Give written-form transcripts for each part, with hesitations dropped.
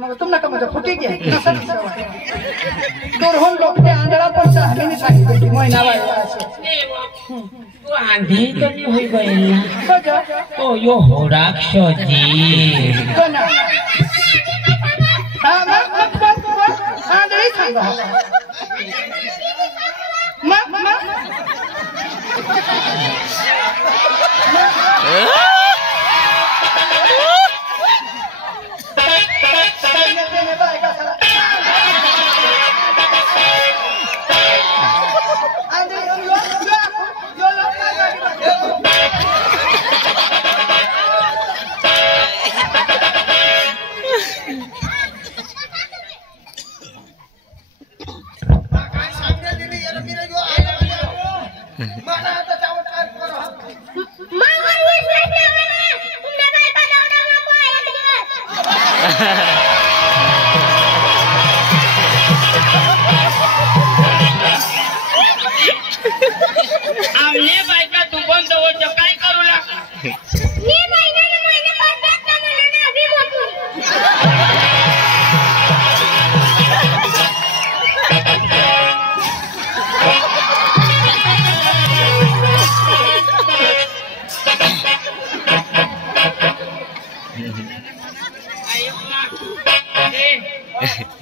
मग तुम नका म्हणजे फुटी घ्या नसा तोर होम लोकते आंधळा पण चाहले सांगितले की महिना वाढला असे तो आंधी तो नहीं हुई गई बजा तो यो हो राक्षसी कोणा हां मग आंधळी सांगा मग आमने बायका तू पण जवळचं काय करू लाग मी महिन्याला करतात ना मला अभी बोलू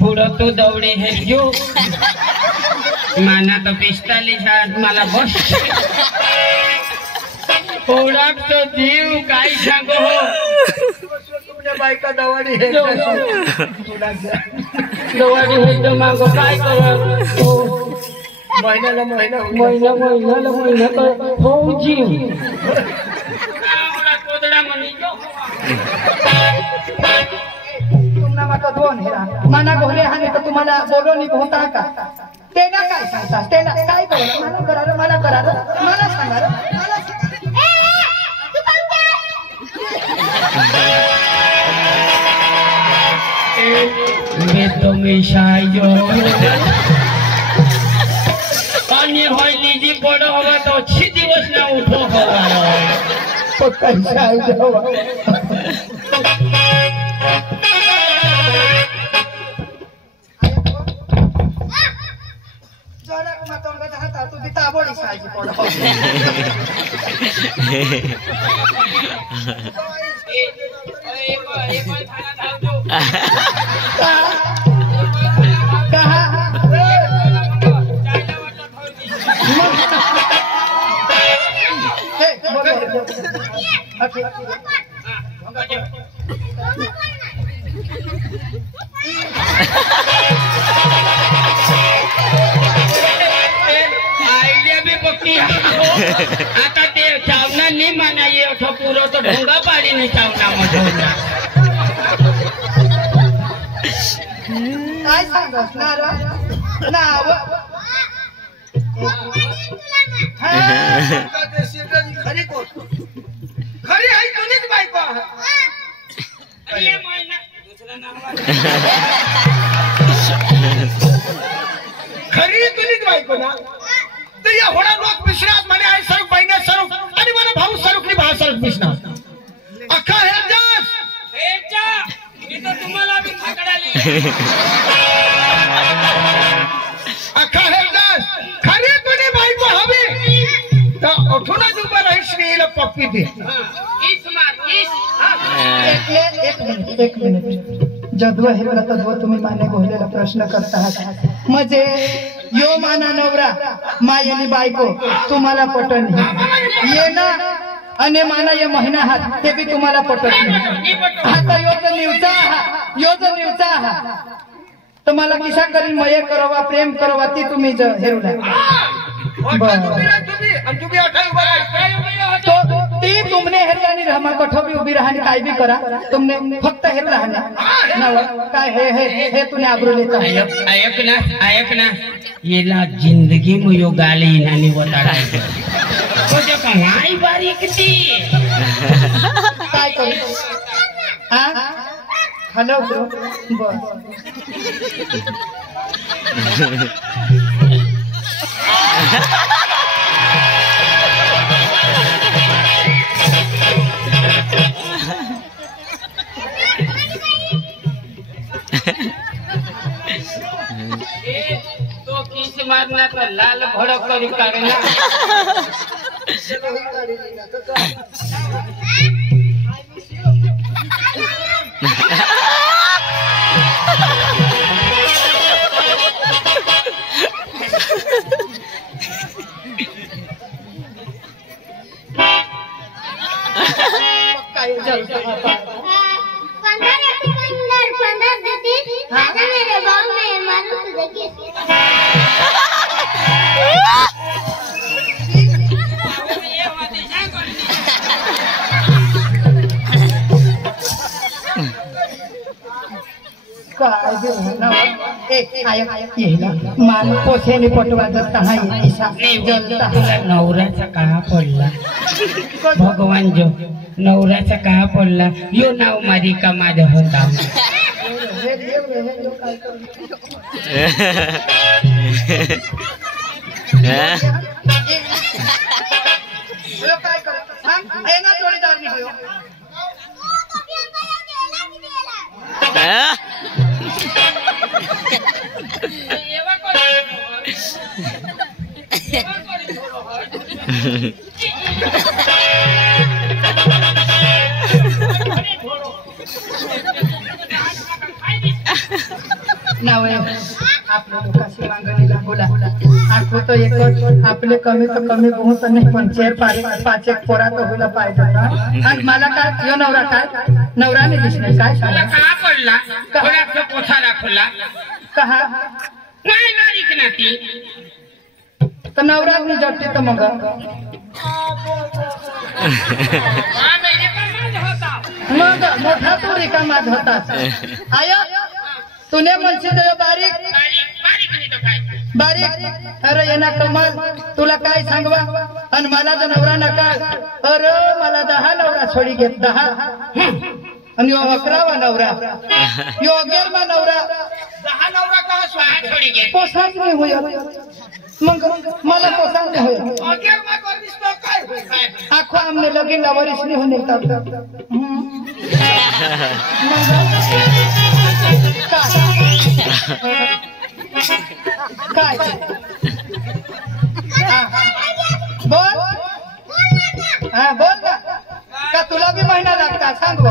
पुढं तू दौडे हे जो माना तो 45 हात मला बस ओळख तो जीव काय सांगो हो तुमने बायका दवाडी हे दवाडी हे तो मागो काय कर महिन्याला महिना तर हो जीव कोदडा म्हणी तुमना माका दोन हेरा माना गोले हाने तर तुम्हाला बोलो नि होता का तेना काय सांगता तेना काय बोल मला करा मला सांगा मैं तो मिशाइयो पानी होय लीजी बड़ो होगा तो 6 दिवस ना उठो होगा तो कैसा है जावा जोरक मतंग जाता तू बिता बड़ी साइज पड़ो आइडिया भी पक्की है आता ते चावना नहीं माना ये उठो पूरा तो ढोंगा पाड़ी नहीं चावना मधोना काय सांगस ना रा नाव खरी कोण खरी आहे कोणीच बायको ये महिना दूसरा नाम खरी तुझीच बायको ना तर या होडा लोक विश्रात म्हणे आहे सरुक बहिणी सरुक आणि मला भाऊ सरुकली भाव सरुक विश्रात अख्खा हे जास मी तो तुम्हाला भी पकडाली अख्खा हे जास खरी तुझी बायको हवी तर उठूनच उभं राहील श्रीला पप्पी दे एक मिनिट जद्व हे तद्व तुम्ही माने गोहलेला प्रश्न करता आहात म्हणजे यो माना नवरा मायेनी बायको तुम्हाला पटत नाही ये ना आणि माना ये महिना हात ते बी तुम्हाला पटत नाही आता यो जो निवचा तर मला किसा करीन मये करवा प्रेम करवा ती तुम्ही हेरुला तो ती तुमने हेरलानी रहमा कठो भी उभी राहणी काय भी करा तुमने फक्त हेत राहण्या नव काय हे तुने आबरू लेता आयक ना येला जिंदगी में यो गाली नानी बताड़ा तो जब हमारी बारी किती काय करू हां हेलो ब्रो बस मारना तो लाल भड़क करी काढ़ना मेरे गाँव में मानो देखिए मान पोछे पटवा जसता नवऱ्याचा कहा पडला भगवान जो नवऱ्याचा कहा पडला यो नाव मारी का माझ्या होता आपल्या लोकांशी मागणी लागूला आठवतो तो एक आपले कमी तो कमी बहुत नाही पण 4-5 एक पोरा तो होईल पाहिजे आणि मला काय यो नवरा काय नवराने दिसले काय तुला कहा पडला कोणाचा पोथा दाखवला कहा नाही बारीक नाती तर नवरा मी जटते तर मग मग मोठा तो रिकामा होता आया तूने म्हणशील बारीक बारीक अरे येना कमाल तुला काय सांगवा आणि मला तर नवरा नका अरे मला 10 नवरा छोडी घेत 10 आणि 11वा नवरा यो 11वा नवरा 10 नवरा का छोडी घेत पोसाच नाही होय मग मला पोसाच नाही होय 11वा कर दिसतो काय होय आखो आमने लगीन वरिष्ठ नाही होणे काय बोल हा बोल ना का तुला भी महिना लागता सांग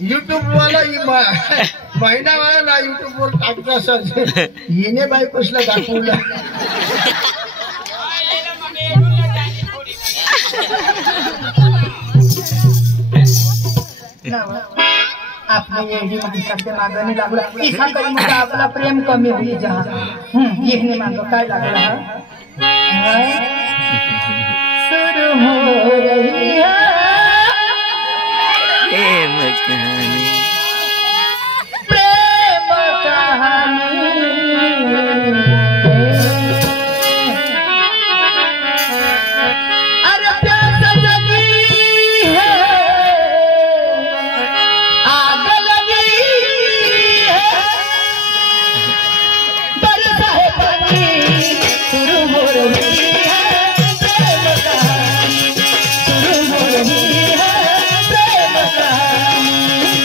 यूट्यूब वाला महिना वाला यूट्यूब वर टाकतो असं येणे बायकोसला दाखवलं आपने येडी माणसाचे मागणी लागला इसा करी मग आपला प्रेम कमी होई जा येणे माग काय लागला सुरू हो रही है प्रेम कहानी प्रेम कहानी अरे प्यास लगी है आग लगी है बरसा है पानी शुरू हो रही है प्रेम कहानी शुरू हो रही है प्रेम कहानी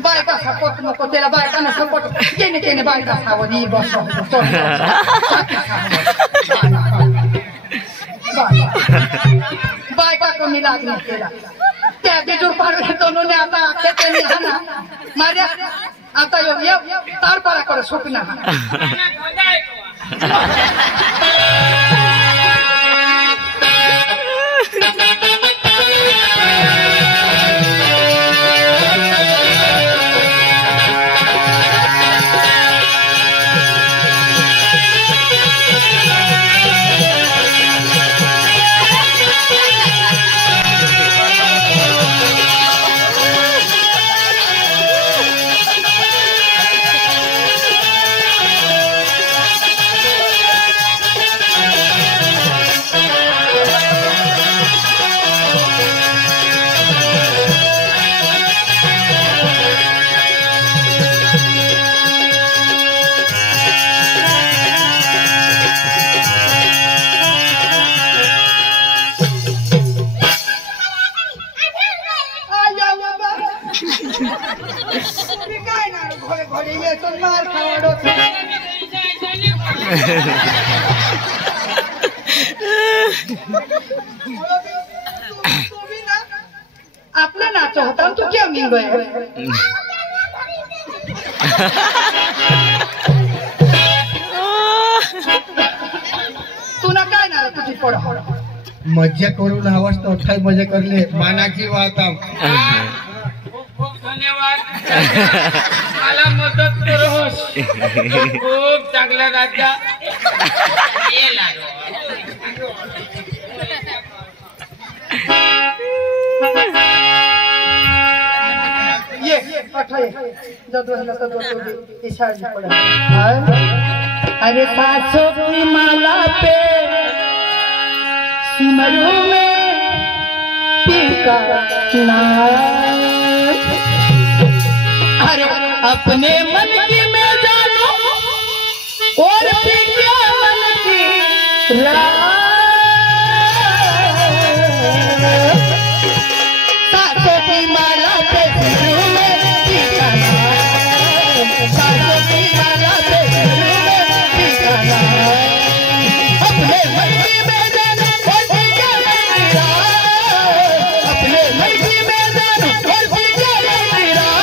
बायका सपोर्ट नको त्याला बायकांना सपोर्ट केने केने बायका सावधी बस बायका कमी लागली त्याला त्या बिजूर पाडून दोनोने आता त्याने हा ना माझ्या आता येऊ तार पारा कर सुकना आपला नाच होता तू क्या मिल गए तुला काय ना तुझी पोड मज्जा करून हवास तो काय मजा करले मानाची वाता खूप धन्यवाद मला मदत करोस खूप चांगला राजा ये लागो ये अठाए जब रहला तो दो इशारा जी पड़ा अरे सासों की माला पे सिमरू में टीका नाच अरे अपने मन की मैं जानू और क्या मन की रात सासों की माला पे सिमरू में टीका नाच सासों की माला पे सिमरू में टीका नाच अपने मन की मैं जानू और क्या मन की रात अपने मन की मैं जानू और क्या मन की रात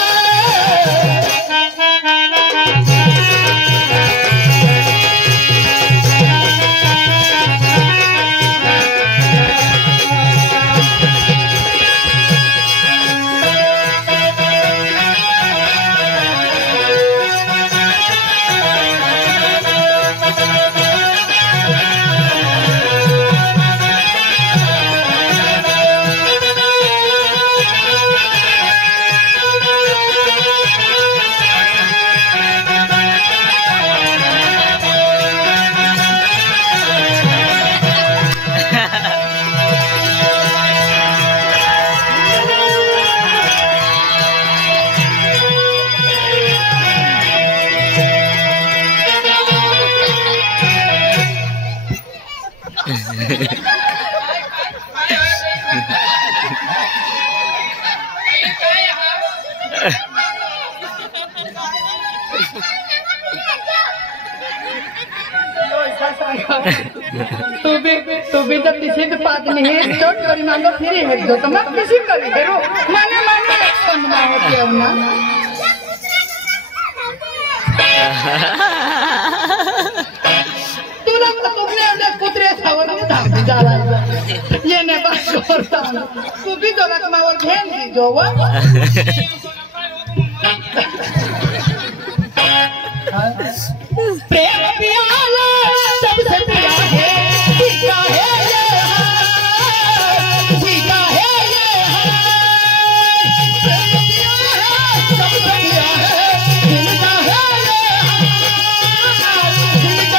तू भी जब किसी के पास नहीं है चोट करी मांगो फिर है जो तो मत किसी करी हेरो माने माने संगमा होते हो ना तू लोग तो तुमने अपने कुतरे सावर में धाम जा रहा है ये ने बात करता तू भी तो रकमा और घेन दी जो वो प्रेम प्याला सबसे प्यारा है जीता है ये जीता है ये प्रेम प्याला सबसे प्यारा है जीता है ये जीता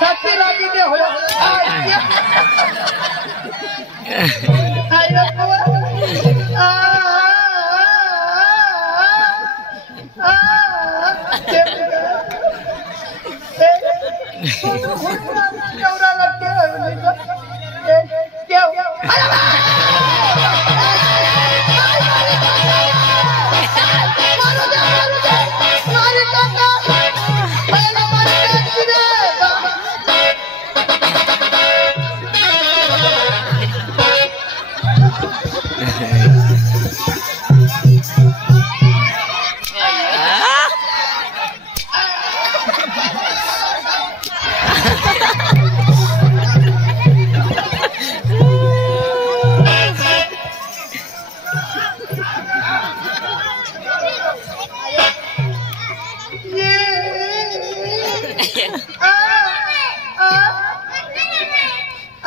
साथी लागी दे हो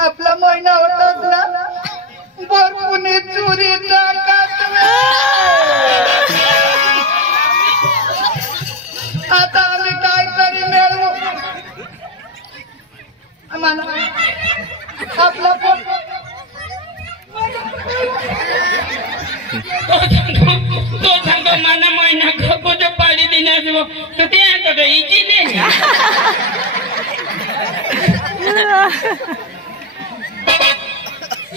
आपला महिना होतात ना बरपुने चोरी टाकत आता आम्ही काय करी मिळवू आम्हाला आपला तो सांगतो मला महिना खपोचं पाडी देण्यास तर ते आता इजी नाही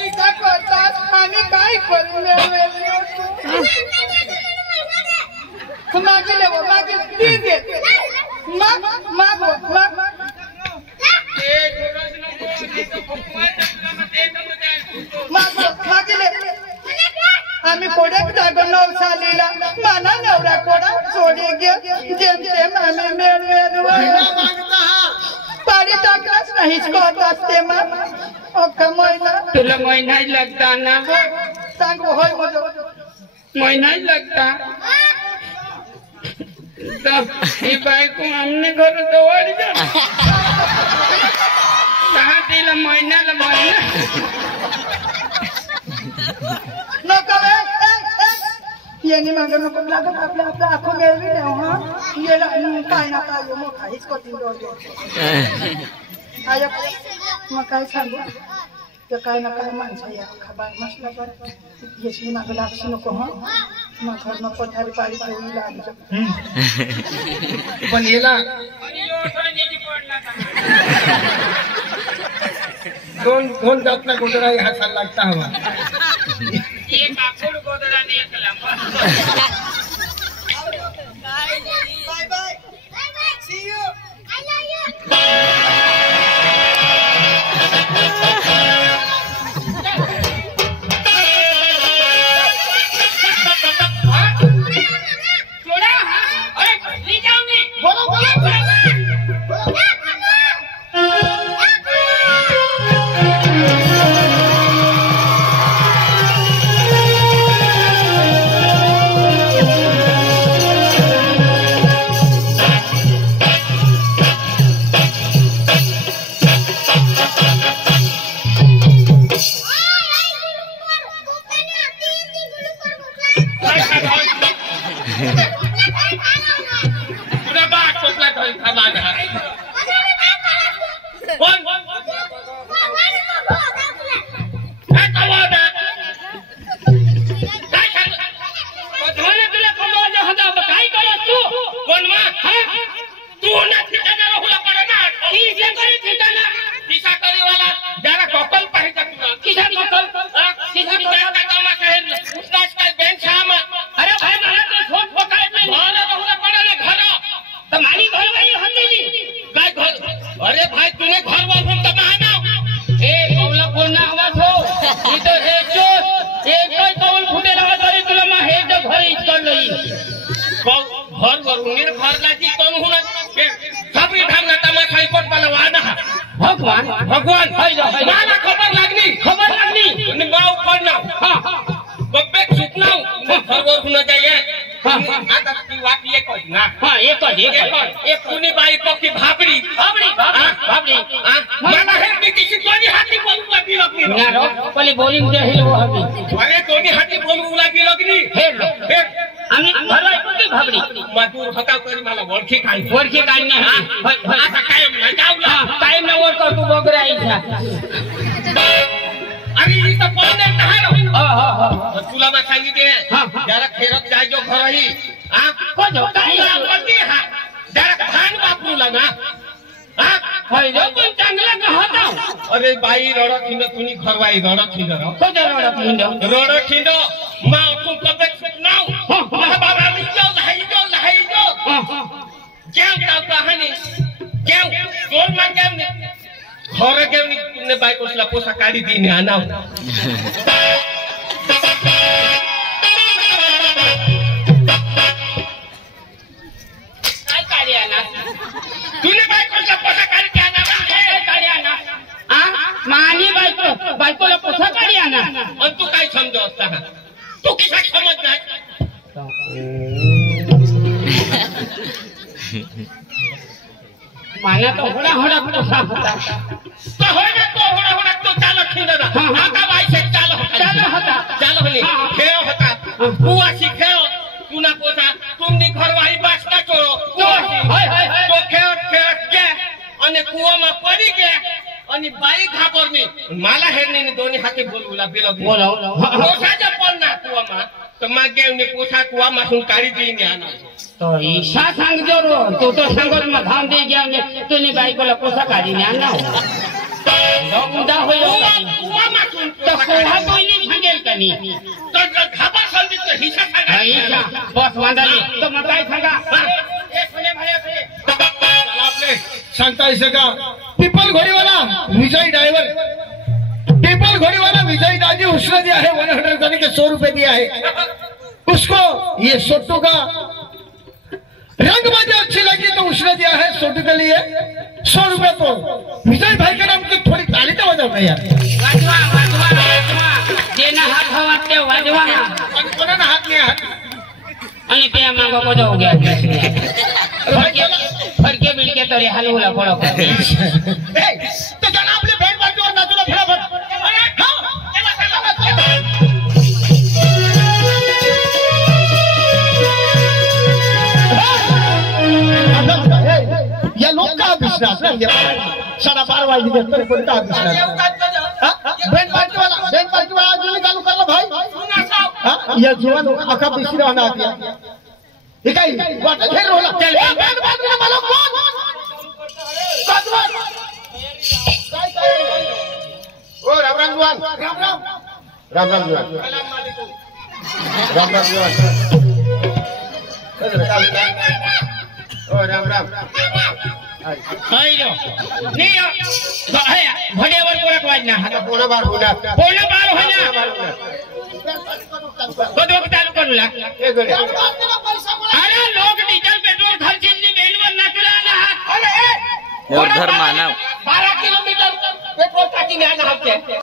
करतात आम्ही काय करू मागिले आम्ही कोड्याक जागो नवसालीला माना नवरा कोडा सोडे गे जेम आम्ही मेळ पाडी टाकलाच नाहीच करत असते मग ओका महिना तुला महिना लगता ना सांग होय महिना लगता ही बायको आमने घर जवळ कहा तिला महिन्याला महिना नको यांनी मागं नको लागत आपल्या आपल्या आखो मिळवी द्या येला काय ना काय मग काहीच कठीण आया मग काय सांगू तर काय ना काय माणसं या खबर नसला तर येशी मागं लागशी नको मग घर नको पठारी पाडी ठेवून लागलं पण याला दोन जातना गोदरा हा साल लागता हवा एक आखोड गोदरा ने एक लंबा bye bye see you I love you. भगवान भगवान मला खबर लागली आणि गाव पडला बब्बे सुटला खबर होणं चाहिए आता ती वाटी एकच ना एक कुणी बाई पक्की भाबडी मला हे मी किसी दोन्ही हाती बोलू लागली पहिले बोलिंग जे हे हवी अरे दोन्ही हाती बोलू लागली हे आम्ही भरवाय कुठे भाबडी मजूर होता तरी मला ओळखी काढणे आता कायम ना ओळख तू वगैरे आईचा अरे इथं पळणे नाही तुला मी सांगितले जरा खेळत जायचो घरही जरा खान वापरू लागा अरे बाई रडत हिंड तुम्ही घरवाई रडत हिंड रडत हिंड मा तुम तब्येत सुटनाव बाबा लिजो लहाईजो क्या कहानी क्या दोन मान क्या घर घेऊन तुमने बायकोसला पोसा काढी दिने आणाव काय काढी आणा तुने बायकोसला पोसा काढी आणा मानी बायकोला पोसा काढी आणा आणि तू काय समजत असता तू किसा समज नाही माना तो होड़ा पोसा होता तो होड़ा तो चालत हिंडना आका बाई से चालो हली खेळ होता बुआ सी खेळ तुना पोसा तुमनी घरवाई बासता छोड़ो तो खेळ गे आणि कुवामा पडी गे आणि बाई घाबरनी मला हेरनी दोन्ही हाती बोलवला बोलाव पोसाच्या पडना कुवामा तर मग गेवनी पोसा कुवामासून काढी देईने आणा तो ईशा सांगजो रो तो सांगोर में धाम दे जाएंगे तूने बाईकोला पोसा काढी ने आणा उदा होयो तो कोहा कोणी सांगेल कनी तो घाबा सांगित तो हिशा सांगा हिशा बस वांदाली तो मग काय सांगा एक फले भाया फले चला आपले सांगता सका पीपल घोड़ीवाला विजय ड्राइवर पीपल घोड़ीवाला विजय दादी उसने दिया है 100 यानी कि 100 रुपए दिया है उसको ये सोटू का रंग मुझे अच्छी लगी तो उसने दिया है सोटू के लिए 100 रुपए तो विजय भाई के नाम की थोड़ी ताली तो बजाओ यार वाजवा जेना हाथ हवाते वाजवा कोना हाथ में हाथ आणि पे मागो को हो गया फड़के मिलके तोरे हलवला पड़ो तो जनाब ले बैठ बाजू और नाचो फटाफट या लोग का विश्वास है 12:30 वाजे तक कोई का विश्वास बैंड पार्टी वाला आज चालू कर लो भाई या जीवन अका बिसरी होना दिया ये काय वाट घेर होला चल बैंड पार्टी ने मालूम कौन काय ओ राम जुआन राम जुआन ओ राम हायलो नहीं है भडेवर कोरा वाजना आता पोना बार होना कदो चालू करूला ए गडे अरे लोग डीजल पेट्रोल खर्चींनी बेलवर नाचला ना धर मानव 12 किलोमीटर पेट्रोल टाकी ने आना हफ्ते